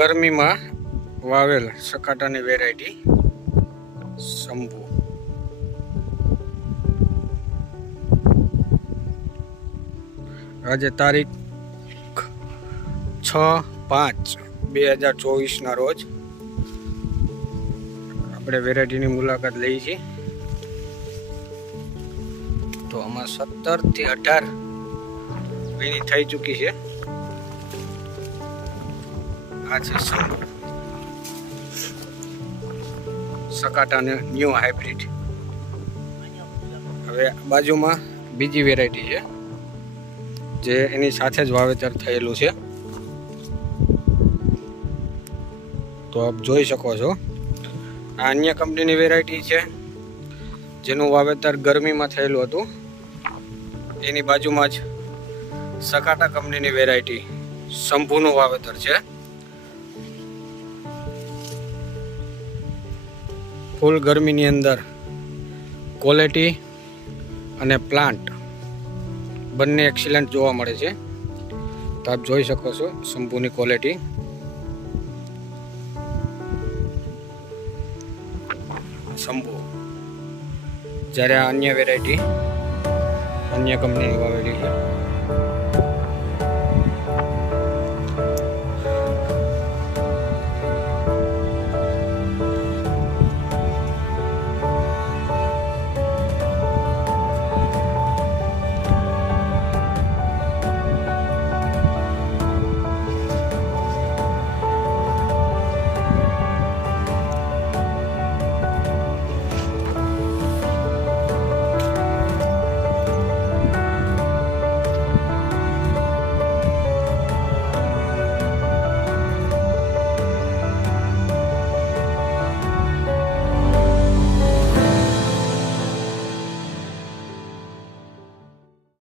ગરમીમાં વાવેલ સકાટાની વેરાયટી શંભુ. આજે તારીખ 6/5/2024 રોજ આપણે વેરાયટીની મુલાકાત લઈ છીએ. તો આમાં 17 થી 18 વીણી થઈ ચૂકી છે. આ છે શંભુ સકાટાની ન્યૂ હાઇબ્રિડ. હવે બાજુમાં બીજી વેરાયટી છે જે એની સાથે જ વાવેતર થયેલું છે. તો આપ જોઈ શકો છો આ અન્ય કંપનીની વેરાયટી છે જેનું વાવેતર ગરમીમાં થયેલું હતું. એની બાજુમાં જ સકાટા કંપનીની વેરાયટી શંભુનું વાવેતર છે. ફૂલ ગરમીની અંદર ક્વોલિટી અને પ્લાન્ટ બંને એક્સિલન્ટ જોવા મળે છે. તો આપ જોઈ શકો છો શંભુની ક્વોલિટી. શંભુ જ્યારે આ અન્ય વેરાયટી અન્ય કંપનીની વાવેલી છે.